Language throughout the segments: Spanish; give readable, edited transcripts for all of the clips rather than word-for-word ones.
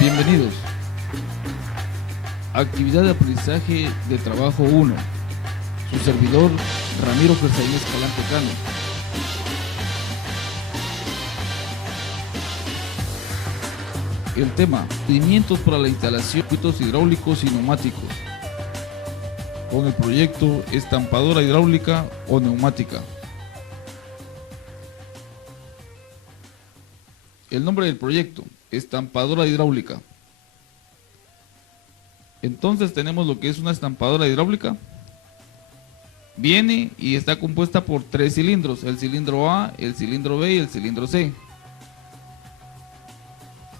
Bienvenidos. Actividad de aprendizaje de trabajo 1. Su servidor, Ramiro Fersaín Escalante Cano. El tema: procedimientos para la instalación de circuitos hidráulicos y neumáticos, con el proyecto estampadora hidráulica o neumática. El nombre del proyecto: estampadora hidráulica. Entonces tenemos lo que es una estampadora hidráulica. Viene y está compuesta por 3 cilindros: el cilindro A, el cilindro B y el cilindro C.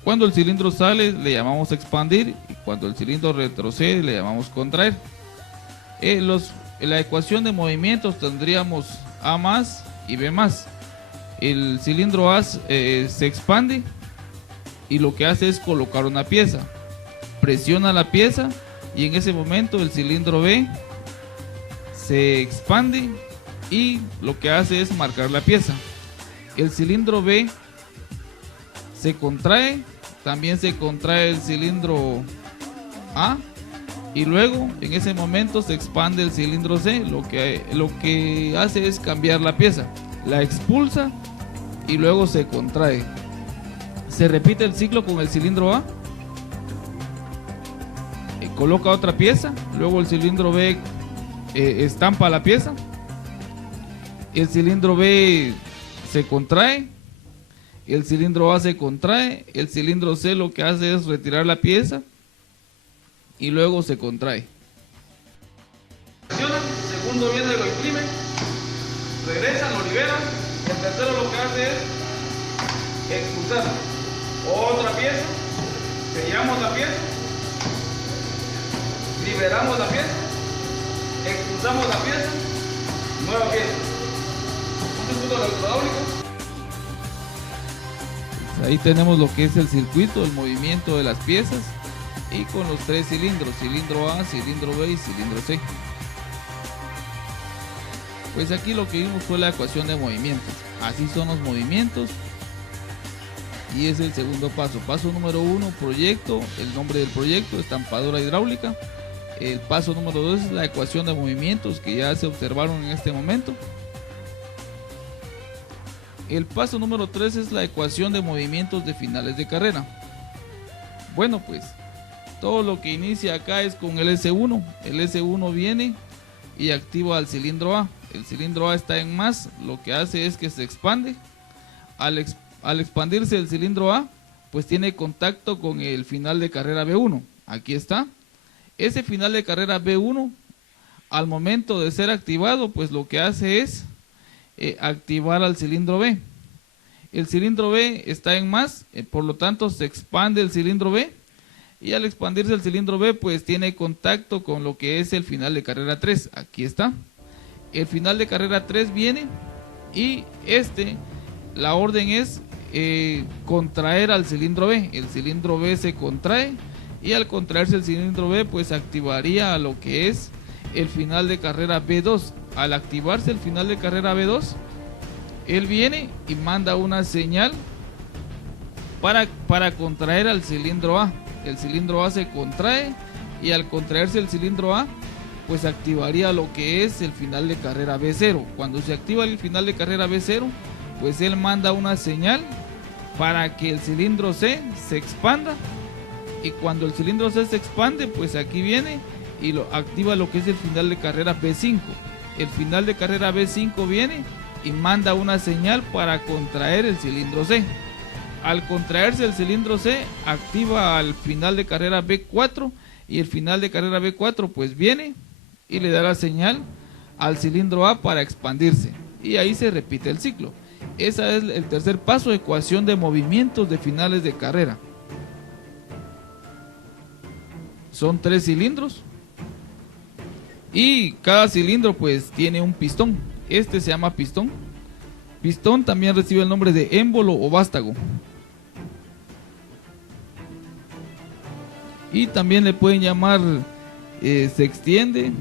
Cuando el cilindro sale le llamamos expandir, y cuando el cilindro retrocede le llamamos contraer. En la ecuación de movimientos tendríamos A más y B más. El cilindro A se expande y lo que hace es colocar una pieza. Presiona la pieza y en ese momento el cilindro B se expande y lo que hace es marcar la pieza. El cilindro B se contrae, también se contrae el cilindro A y luego en ese momento se expande el cilindro C. Lo que hace es cambiar la pieza, la expulsa y luego se contrae. Se repite el ciclo con el cilindro A, coloca otra pieza, luego el cilindro B estampa la pieza, el cilindro B se contrae, el cilindro A se contrae, el cilindro C lo que hace es retirar la pieza y luego se contrae. Segundo viene, lo imprime, regresa, lo libera. El tercero lo que hace es expulsar otra pieza, sellamos la pieza, liberamos la pieza, expulsamos la pieza, nueva pieza. Un circuito electrohidráulico. Ahí tenemos lo que es el circuito, el movimiento de las piezas y con los 3 cilindros: cilindro A, cilindro B y cilindro C. Pues aquí lo que vimos fue la ecuación de movimientos. Así son los movimientos y es el segundo paso. Paso número 1, proyecto, el nombre del proyecto, estampadora hidráulica. El paso número 2 es la ecuación de movimientos que ya se observaron en este momento. El paso número 3 es la ecuación de movimientos de finales de carrera. Bueno, pues todo lo que inicia acá es con el S1. El S1 viene y activa al cilindro A. El cilindro A está en más, lo que hace es que se expande. Al expandirse el cilindro A, pues tiene contacto con el final de carrera B1. Aquí está. Ese final de carrera B1, al momento de ser activado, pues lo que hace es activar al cilindro B. El cilindro B está en más, por lo tanto se expande el cilindro B. Y al expandirse el cilindro B, pues tiene contacto con lo que es el final de carrera 3. Aquí está. El final de carrera 3 viene y la orden es contraer al cilindro B. El cilindro B se contrae y al contraerse el cilindro B, pues activaría a lo que es el final de carrera B2. Al activarse el final de carrera B2, él viene y manda una señal para contraer al cilindro A. El cilindro A se contrae y al contraerse el cilindro A, pues activaría lo que es el final de carrera B0. Cuando se activa el final de carrera B0, pues él manda una señal para que el cilindro C se expanda, y cuando el cilindro C se expande, pues aquí viene y activa lo que es el final de carrera B5. El final de carrera B5 viene y manda una señal para contraer el cilindro C. Al contraerse el cilindro C, activa al final de carrera B4, y el final de carrera B4 pues viene y le da la señal al cilindro A para expandirse, y ahí se repite el ciclo. Ese es el tercer paso, ecuación de movimientos de finales de carrera. Son 3 cilindros y cada cilindro pues tiene un pistón. Este se llama pistón. Pistón también recibe el nombre de émbolo o vástago. Y también le pueden llamar se extiende,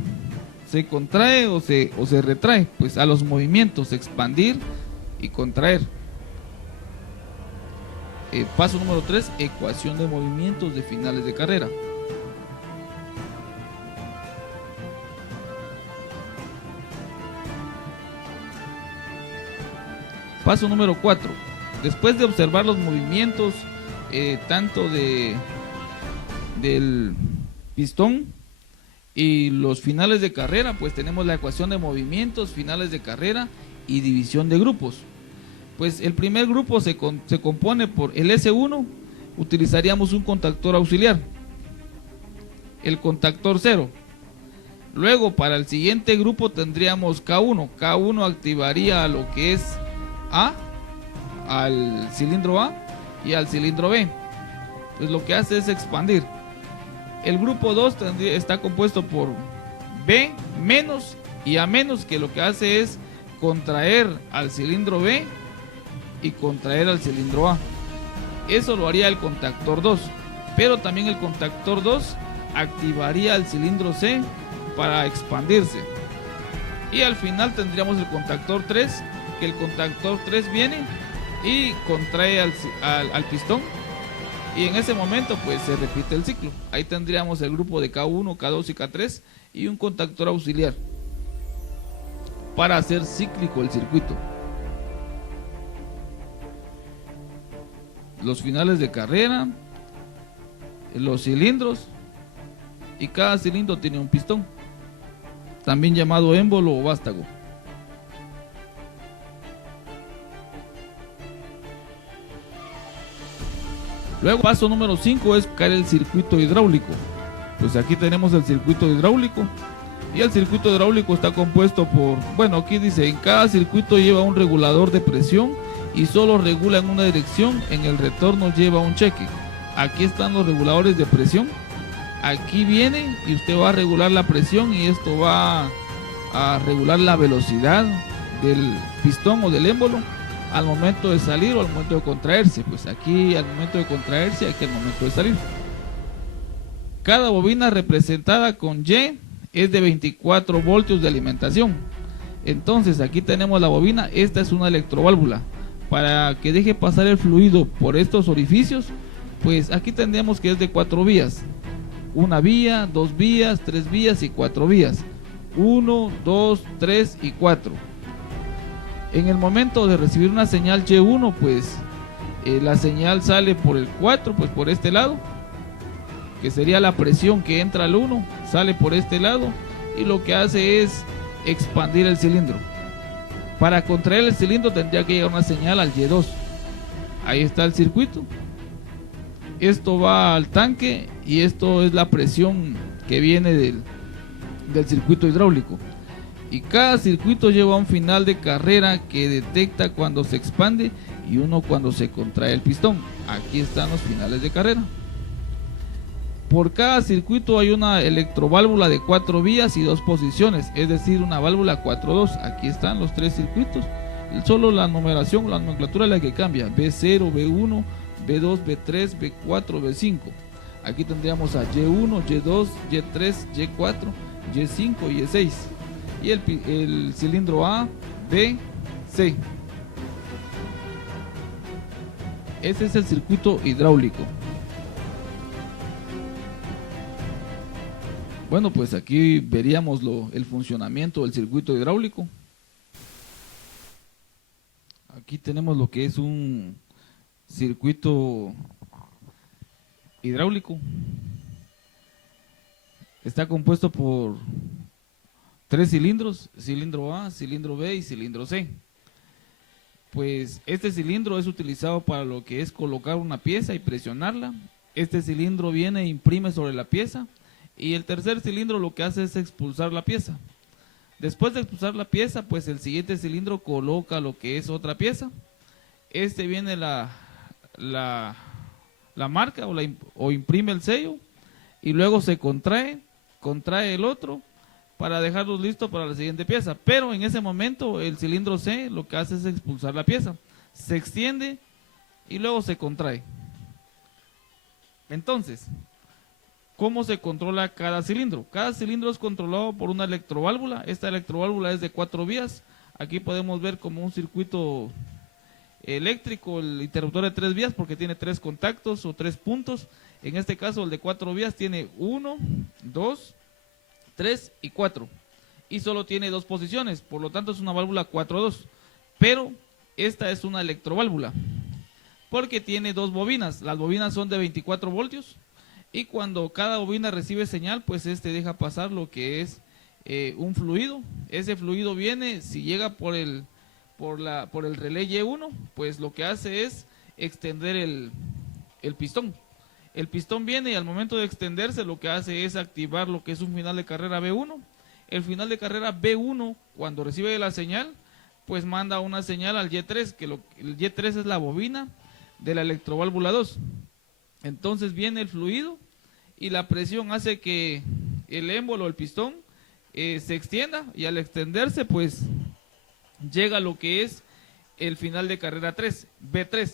se contrae o se retrae, pues a los movimientos expandir y contraer. Paso número 3, ecuación de movimientos de finales de carrera. Paso número 4, después de observar los movimientos tanto del pistón y los finales de carrera, pues tenemos la ecuación de movimientos, finales de carrera y división de grupos. Pues el primer grupo se compone por el S1, utilizaríamos un contactor auxiliar, el contactor 0. Luego para el siguiente grupo tendríamos K1, K1 activaría lo que es A, al cilindro A y al cilindro B. Pues lo que hace es expandir. El grupo 2 está compuesto por B menos y A menos, que lo que hace es contraer al cilindro B y contraer al cilindro A. Eso lo haría el contactor 2, pero también el contactor 2 activaría al cilindro C para expandirse. Y al final tendríamos el contactor 3, que el contactor 3 viene y contrae al pistón, y en ese momento pues se repite el ciclo. Ahí tendríamos el grupo de K1, K2 y K3 y un contactor auxiliar para hacer cíclico el circuito. Los finales de carrera, los cilindros, y cada cilindro tiene un pistón, también llamado émbolo o vástago. Luego, paso número 5 es buscar el circuito hidráulico. Pues aquí tenemos el circuito hidráulico, y el circuito hidráulico está compuesto por, bueno, aquí dice, en cada circuito lleva un regulador de presión y solo regula en una dirección, en el retorno lleva un cheque. Aquí están los reguladores de presión. Aquí viene y usted va a regular la presión, y esto va a regular la velocidad del pistón o del émbolo al momento de salir o al momento de contraerse. Pues aquí al momento de contraerse, aquí al momento de salir. Cada bobina representada con Y es de 24 voltios de alimentación. Entonces aquí tenemos la bobina, esta es una electroválvula. Para que deje pasar el fluido por estos orificios, pues aquí tendríamos que es de 4 vías. Una vía, 2 vías, 3 vías y 4 vías. 1, 2, 3 y 4. En el momento de recibir una señal Y1, pues la señal sale por el 4, pues por este lado, que sería la presión que entra al 1, sale por este lado, y lo que hace es expandir el cilindro. Para contraer el cilindro tendría que llegar una señal al Y2. Ahí está el circuito. Esto va al tanque, y esto es la presión que viene del circuito hidráulico. Y cada circuito lleva un final de carrera que detecta cuando se expande y uno cuando se contrae el pistón. Aquí están los finales de carrera. Por cada circuito hay una electroválvula de 4 vías y 2 posiciones, es decir, una válvula 4-2. Aquí están los 3 circuitos. Solo la numeración, la nomenclatura es la que cambia: B0, B1, B2, B3, B4, B5. Aquí tendríamos a Y1, Y2, Y3, Y4, Y5 y Y6. Y el cilindro A, B, C. Ese es el circuito hidráulico. Bueno, pues aquí veríamos el funcionamiento del circuito hidráulico. Aquí tenemos lo que es un circuito hidráulico. Está compuesto por 3 cilindros: cilindro A, cilindro B y cilindro C. Pues este cilindro es utilizado para lo que es colocar una pieza y presionarla. Este cilindro viene e imprime sobre la pieza, y el tercer cilindro lo que hace es expulsar la pieza. Después de expulsar la pieza, pues el siguiente cilindro coloca lo que es otra pieza. Este viene la marca o imprime el sello, y luego se contrae el otro para dejarlos listos para la siguiente pieza. Pero en ese momento el cilindro C lo que hace es expulsar la pieza, se extiende y luego se contrae. Entonces, ¿cómo se controla cada cilindro? Cada cilindro es controlado por una electroválvula. Esta electroválvula es de 4 vías. Aquí podemos ver como un circuito eléctrico, el interruptor de 3 vías, porque tiene 3 contactos o 3 puntos. En este caso el de 4 vías tiene 1, 2, 3 y 4. Y solo tiene 2 posiciones, por lo tanto es una válvula 4-2. Pero esta es una electroválvula, porque tiene 2 bobinas. Las bobinas son de 24 voltios. Y cuando cada bobina recibe señal, pues deja pasar lo que es un fluido. Ese fluido viene, si llega por el relé Y1, pues lo que hace es extender el pistón. El pistón viene y al momento de extenderse lo que hace es activar lo que es un final de carrera B1. El final de carrera B1, cuando recibe la señal, pues manda una señal al Y3, que el Y3 es la bobina de la electroválvula 2. Entonces viene el fluido y la presión hace que el émbolo, el pistón, se extienda, y al extenderse pues llega lo que es el final de carrera 3, B3.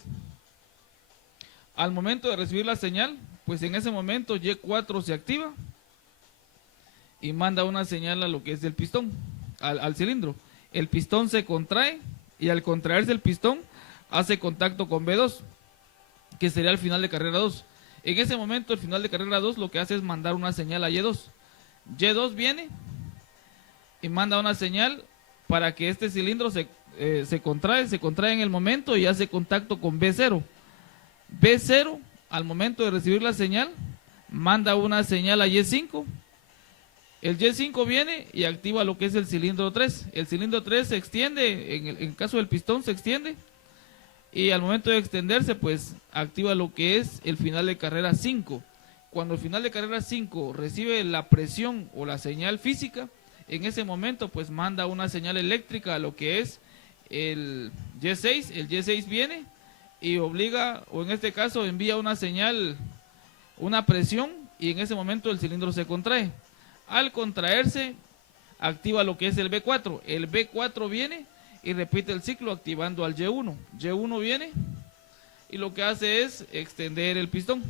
Al momento de recibir la señal, pues en ese momento Y4 se activa y manda una señal a lo que es el pistón, al cilindro. El pistón se contrae y al contraerse el pistón hace contacto con B2, que sería el final de carrera 2. En ese momento el final de carrera 2 lo que hace es mandar una señal a Y2. Y2 viene y manda una señal para que este cilindro se contrae en el momento y hace contacto con B0. B0 al momento de recibir la señal manda una señal a Y5. El Y5 viene y activa lo que es el cilindro 3. El cilindro 3 se extiende, en el caso del pistón se extiende, y al momento de extenderse pues activa lo que es el final de carrera 5. Cuando el final de carrera 5 recibe la presión o la señal física, en ese momento pues manda una señal eléctrica a lo que es el Y6. El Y6 viene y obliga, o en este caso envía una señal, una presión, y en ese momento el cilindro se contrae. Al contraerse activa lo que es el B4. El B4 viene y repite el ciclo activando al Y1. Y1 viene y lo que hace es extender el pistón.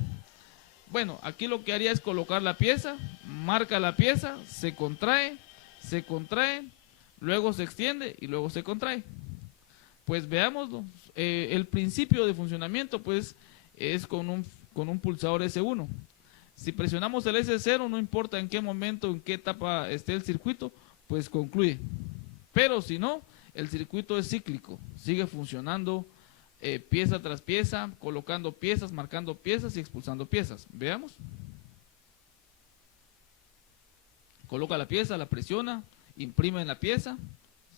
Bueno, aquí lo que haría es colocar la pieza, marca la pieza, se contrae, luego se extiende y luego se contrae. Pues veámoslo. El principio de funcionamiento pues es con un pulsador S1. Si presionamos el S0, no importa en qué momento, en qué etapa esté el circuito, pues concluye. Pero si no, el circuito es cíclico, sigue funcionando pieza tras pieza, colocando piezas, marcando piezas y expulsando piezas. Veamos. Coloca la pieza, la presiona, imprime en la pieza,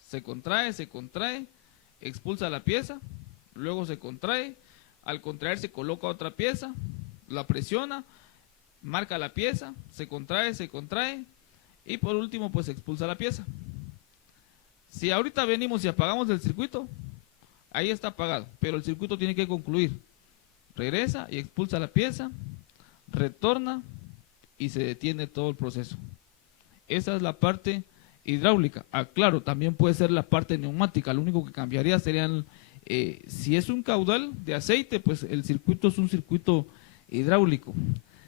se contrae, expulsa la pieza, luego se contrae, al contraerse coloca otra pieza, la presiona, marca la pieza, se contrae y por último pues expulsa la pieza. Si ahorita venimos y apagamos el circuito, ahí está apagado, pero el circuito tiene que concluir. Regresa y expulsa la pieza, retorna y se detiene todo el proceso. Esa es la parte hidráulica. Claro, también puede ser la parte neumática. Lo único que cambiaría serían, si es un caudal de aceite, pues el circuito es un circuito hidráulico.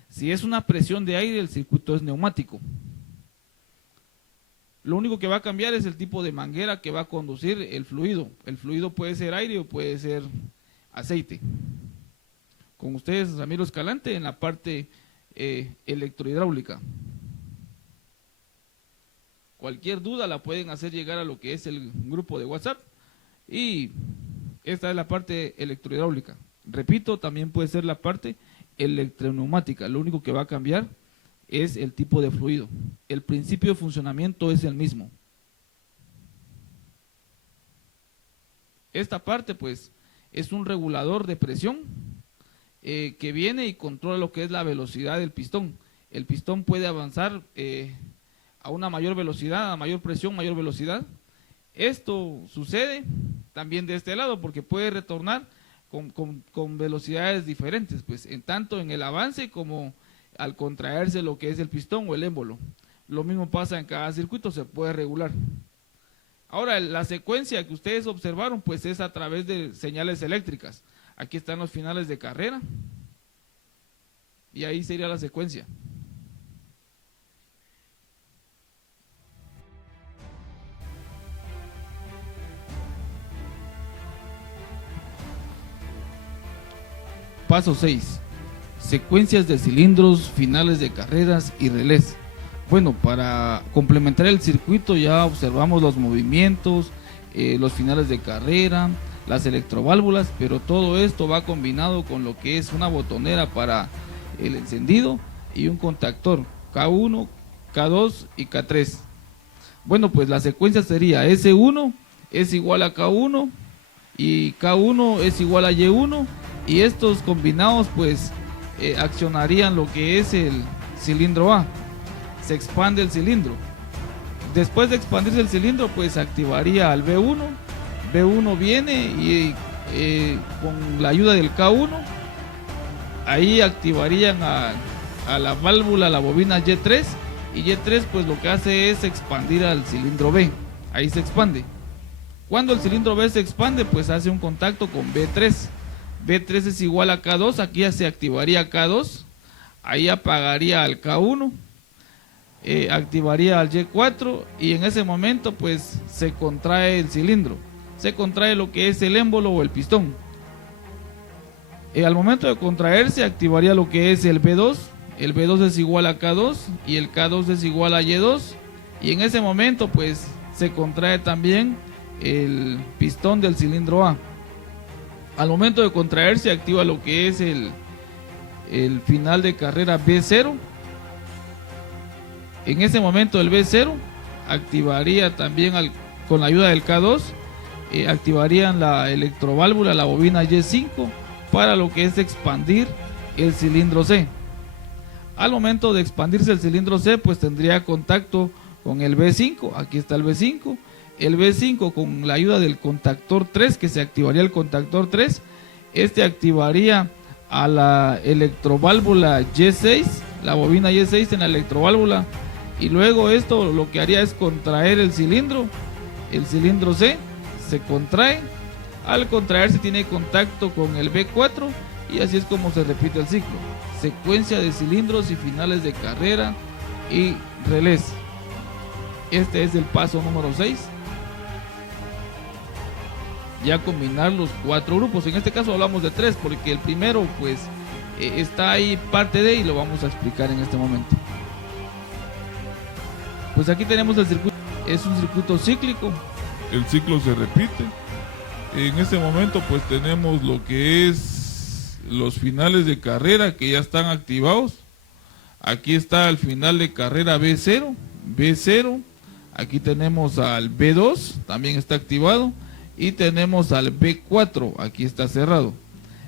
Si es una presión de aire, el circuito es neumático. Lo único que va a cambiar es el tipo de manguera que va a conducir el fluido. El fluido puede ser aire o puede ser aceite. Con ustedes, Ramiro Escalante, en la parte electrohidráulica. Cualquier duda la pueden hacer llegar a lo que es el grupo de WhatsApp. Y esta es la parte electrohidráulica. Repito, también puede ser la parte electroneumática. Lo único que va a cambiar es el tipo de fluido. El principio de funcionamiento es el mismo. Esta parte pues es un regulador de presión que viene y controla lo que es la velocidad del pistón. El pistón puede avanzar a una mayor velocidad, a mayor presión, mayor velocidad. Esto sucede también de este lado porque puede retornar con velocidades diferentes, pues en tanto en el avance como al contraerse lo que es el pistón o el émbolo. Lo mismo pasa en cada circuito, se puede regular. Ahora, la secuencia que ustedes observaron, pues es a través de señales eléctricas. Aquí están los finales de carrera y ahí sería la secuencia. paso 6. Secuencias de cilindros, finales de carreras y relés. Bueno, para complementar el circuito ya observamos los movimientos, los finales de carrera, las electroválvulas, pero todo esto va combinado con lo que es una botonera para el encendido y un contactor K1, K2 y K3. Bueno, pues la secuencia sería S1 es igual a K1 y K1 es igual a Y1, y estos combinados pues accionarían lo que es el cilindro A. Se expande el cilindro. Después de expandirse el cilindro pues activaría al B1. B1 viene y con la ayuda del K1 ahí activarían a la válvula, la bobina Y3, y Y3 pues lo que hace es expandir al cilindro B. Ahí se expande. Cuando el cilindro B se expande pues hace un contacto con B3. B3 es igual a K2, aquí ya se activaría K2, ahí apagaría al K1, activaría al Y4, y en ese momento pues se contrae el cilindro, se contrae lo que es el émbolo o el pistón. Al momento de contraerse activaría lo que es el B2 es igual a K2 y el K2 es igual a Y2, y en ese momento pues se contrae también el pistón del cilindro A. Al momento de contraerse activa lo que es el final de carrera B0. En ese momento el B0 activaría también con la ayuda del K2, activarían la electroválvula, la bobina Y5, para lo que es expandir el cilindro C. Al momento de expandirse el cilindro C pues tendría contacto con el B5, aquí está el B5. El B5 con la ayuda del contactor 3, que se activaría el contactor 3, activaría a la electroválvula Y6, la bobina Y6 en la electroválvula, y luego esto lo que haría es contraer el cilindro C, se contrae, al contraerse tiene contacto con el B4, y así es como se repite el ciclo. Secuencia de cilindros y finales de carrera y relés. Este es el paso número 6. Ya combinar los 4 grupos. En este caso hablamos de 3 porque el primero pues está ahí parte de, y lo vamos a explicar en este momento. Pues aquí tenemos el circuito, es un circuito cíclico. El ciclo se repite. En este momento pues tenemos lo que es los finales de carrera que ya están activados. Aquí está el final de carrera B0, aquí tenemos al B2, también está activado, y tenemos al B4, aquí está cerrado.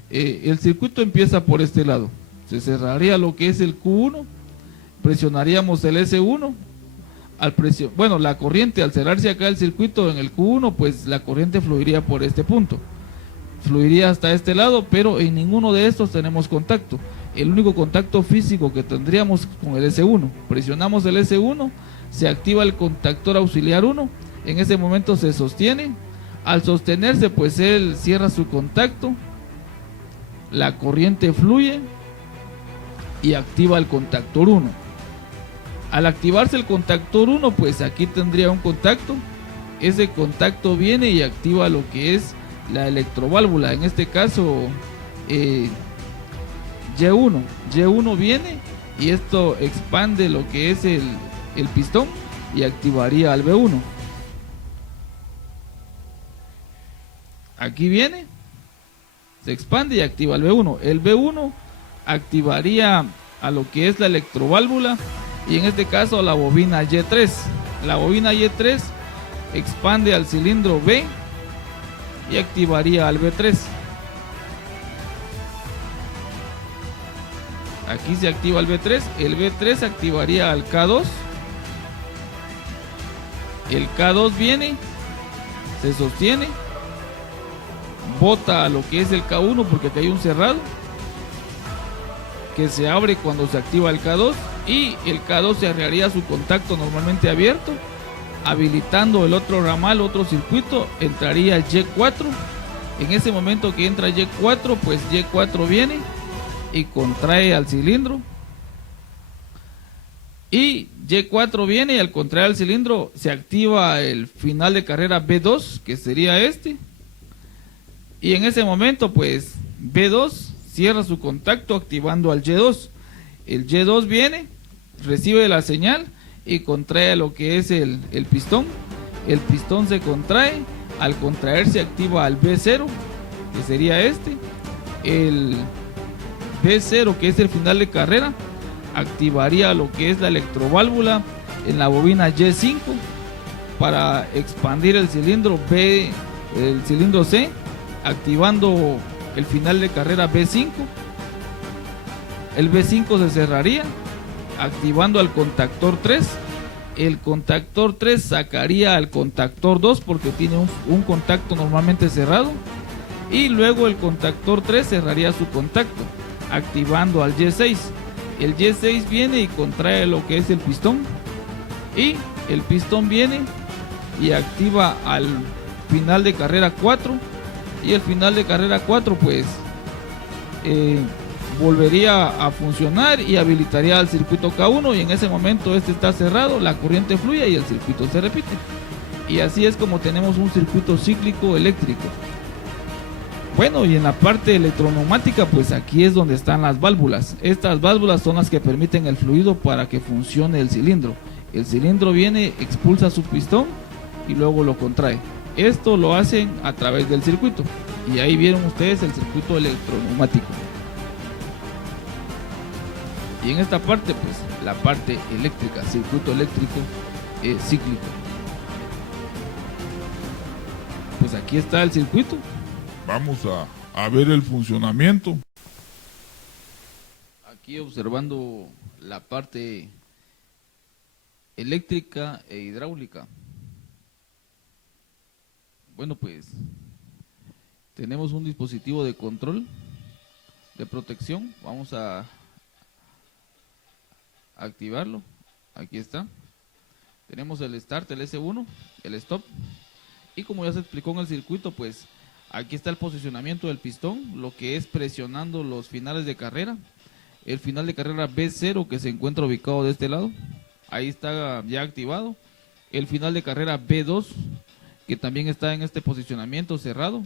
El circuito empieza por este lado, se cerraría lo que es el Q1, presionaríamos el S1, la corriente al cerrarse acá el circuito en el Q1, pues la corriente fluiría por este punto, fluiría hasta este lado, pero en ninguno de estos tenemos contacto. El único contacto físico que tendríamos con el S1, presionamos el S1, se activa el contactor auxiliar 1, en ese momento se sostiene. Al sostenerse pues él cierra su contacto, la corriente fluye y activa el contactor 1. Al activarse el contactor 1 pues aquí tendría un contacto, ese contacto viene y activa lo que es la electroválvula, en este caso Y1 viene y esto expande lo que es el pistón y activaría al B1. Aquí viene, se expande y activa el B1. El B1 activaría a lo que es la electroválvula y en este caso a la bobina Y3. La bobina Y3 expande al cilindro B y activaría al B3. Aquí se activa el B3 activaría al K2. El K2 viene, se sostiene, bota a lo que es el K1 porque aquí hay un cerrado que se abre cuando se activa el K2, y el K2 se cerraría su contacto normalmente abierto, habilitando el otro ramal, otro circuito, entraría Y4. En ese momento que entra Y4, pues Y4 viene y contrae al cilindro, y Y4 viene y al contraer al cilindro se activa el final de carrera B2, que sería este, y en ese momento pues B2 cierra su contacto activando al Y2. El Y2 viene, recibe la señal y contrae lo que es el pistón. El pistón se contrae, al contraerse activa al B0, que sería este. El B0, que es el final de carrera, activaría lo que es la electroválvula en la bobina Y5 para expandir el cilindro C, activando el final de carrera B5. El B5 se cerraría, activando al contactor 3. El contactor 3 sacaría al contactor 2 porque tiene un contacto normalmente cerrado. Y luego el contactor 3 cerraría su contacto, activando al Y6. El Y6 viene y contrae lo que es el pistón. Y el pistón viene y activa al final de carrera 4. Y el final de carrera 4 pues volvería a funcionar y habilitaría al circuito K1, y en ese momento este está cerrado, la corriente fluye y el circuito se repite. Y así es como tenemos un circuito cíclico eléctrico. Bueno, y en la parte electroneumática, pues aquí es donde están las válvulas. Estas válvulas son las que permiten el fluido para que funcione el cilindro. El cilindro viene, expulsa su pistón y luego lo contrae. Esto lo hacen a través del circuito. Y ahí vieron ustedes el circuito electroneumático. Y en esta parte, pues la parte eléctrica, circuito eléctrico cíclico. Pues aquí está el circuito. Vamos a ver el funcionamiento. Aquí observando la parte eléctrica e hidráulica. Bueno, pues tenemos un dispositivo de control de protección. Vamos a activarlo. Aquí está. Tenemos el start, el S1, el stop. Y como ya se explicó en el circuito, pues aquí está el posicionamiento del pistón, lo que es presionando los finales de carrera. El final de carrera B0, que se encuentra ubicado de este lado, ahí está ya activado. El final de carrera B2, que también está en este posicionamiento cerrado.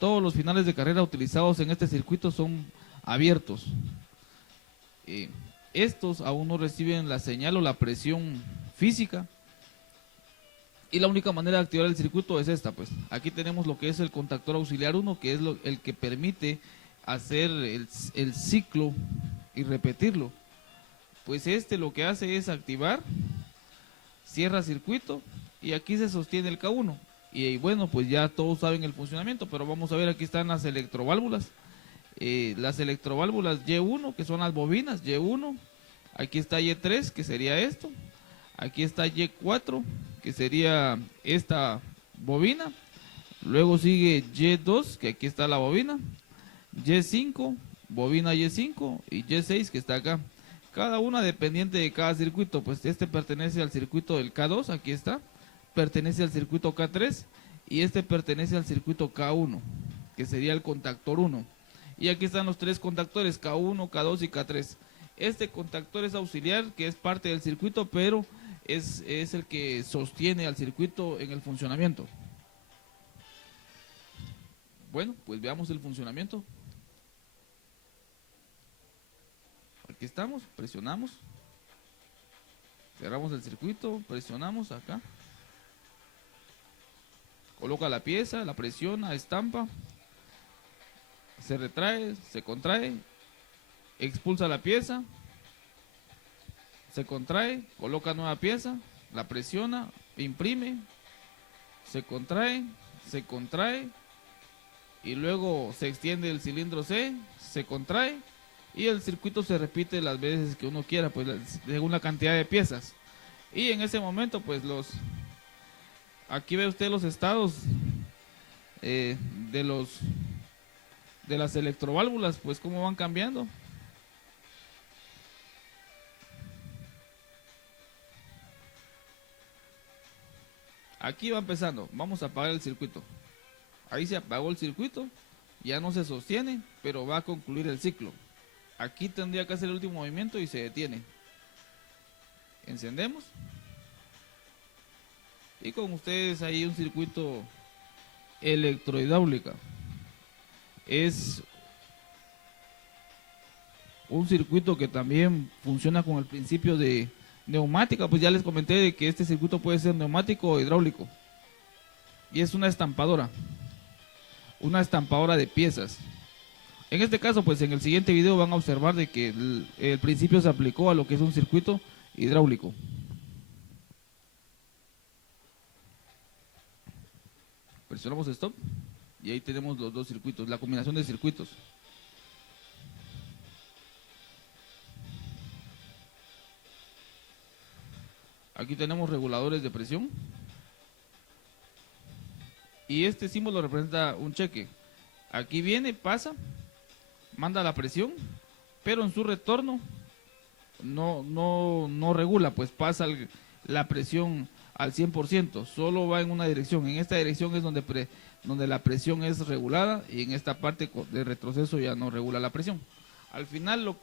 Todos los finales de carrera utilizados en este circuito son abiertos. Estos aún no reciben la señal o la presión física. Y la única manera de activar el circuito es esta, pues. Aquí tenemos lo que es el contactor auxiliar 1, que es el que permite hacer el ciclo y repetirlo. Pues este lo que hace es activar, cierra circuito y aquí se sostiene el K1. Y bueno, pues ya todos saben el funcionamiento, pero vamos a ver, aquí están las electroválvulas. Las electroválvulas Y1, que son las bobinas, Y1. Aquí está Y3, que sería esto. Aquí está Y4, que sería esta bobina. Luego sigue Y2, que aquí está la bobina. Y5, bobina Y5. Y Y6, que está acá. Cada una dependiente de cada circuito. Pues este pertenece al circuito del K2, aquí está. Pertenece al circuito K3. Y este pertenece al circuito K1, que sería el contactor 1. Y aquí están los tres contactores, K1, K2 y K3. Este contactor es auxiliar, que es parte del circuito, pero es el que sostiene al circuito en el funcionamiento. Bueno, pues veamos el funcionamiento. Aquí estamos, presionamos. Cerramos el circuito, presionamos acá. Coloca la pieza, la presiona, estampa. Se retrae, se contrae. Expulsa la pieza. Se contrae, coloca nueva pieza, la presiona, imprime, se contrae y luego se extiende el cilindro C, se contrae y el circuito se repite las veces que uno quiera, pues según la cantidad de piezas. Y en ese momento, pues aquí ve usted los estados de las electroválvulas, pues cómo van cambiando. Aquí va empezando, vamos a apagar el circuito. Ahí se apagó el circuito, ya no se sostiene, pero va a concluir el ciclo. Aquí tendría que hacer el último movimiento y se detiene. Encendemos. Y con ustedes ahí un circuito electrohidráulica. Es un circuito que también funciona con el principio de neumática. Pues ya les comenté de que este circuito puede ser neumático o hidráulico. Y es una estampadora de piezas. En este caso, pues en el siguiente video van a observar de que el principio se aplicó a lo que es un circuito hidráulico. Presionamos stop y ahí tenemos los dos circuitos, la combinación de circuitos. Aquí tenemos reguladores de presión y este símbolo representa un cheque. Aquí viene, pasa, manda la presión, pero en su retorno no regula, pues pasa la presión al 100%, solo va en una dirección. En esta dirección es donde la presión es regulada, y en esta parte de retroceso ya no regula la presión. Al final,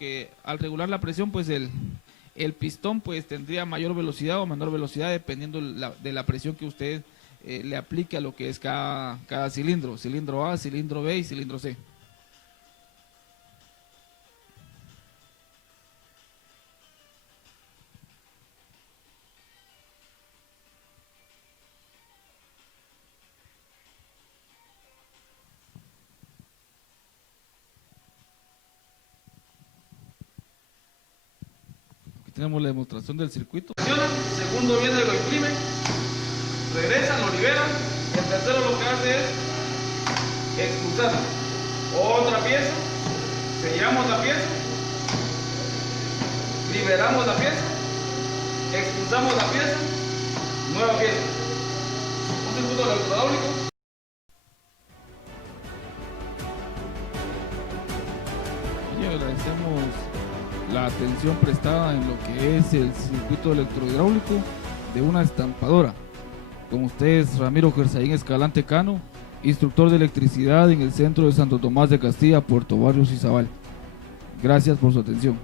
al regular la presión, pues el pistón pues tendría mayor velocidad o menor velocidad dependiendo de la presión que usted le aplique a lo que es cada cilindro. Cilindro A, cilindro B y cilindro C. Aquí tenemos la demostración del circuito. Segundo viene, lo imprimen, regresan, lo liberan. El tercero lo que hace es expulsar otra pieza, sellamos la pieza, liberamos la pieza, expulsamos la pieza, nueva pieza. Un circuito electrohidráulico. Y agradecemos la atención prestada en lo que es el circuito electrohidráulico de una estampadora. Con ustedes, Ramiro Gersaín Escalante Cano, instructor de electricidad en el centro de Santo Tomás de Castilla, Puerto Barrios, Izabal. Gracias por su atención.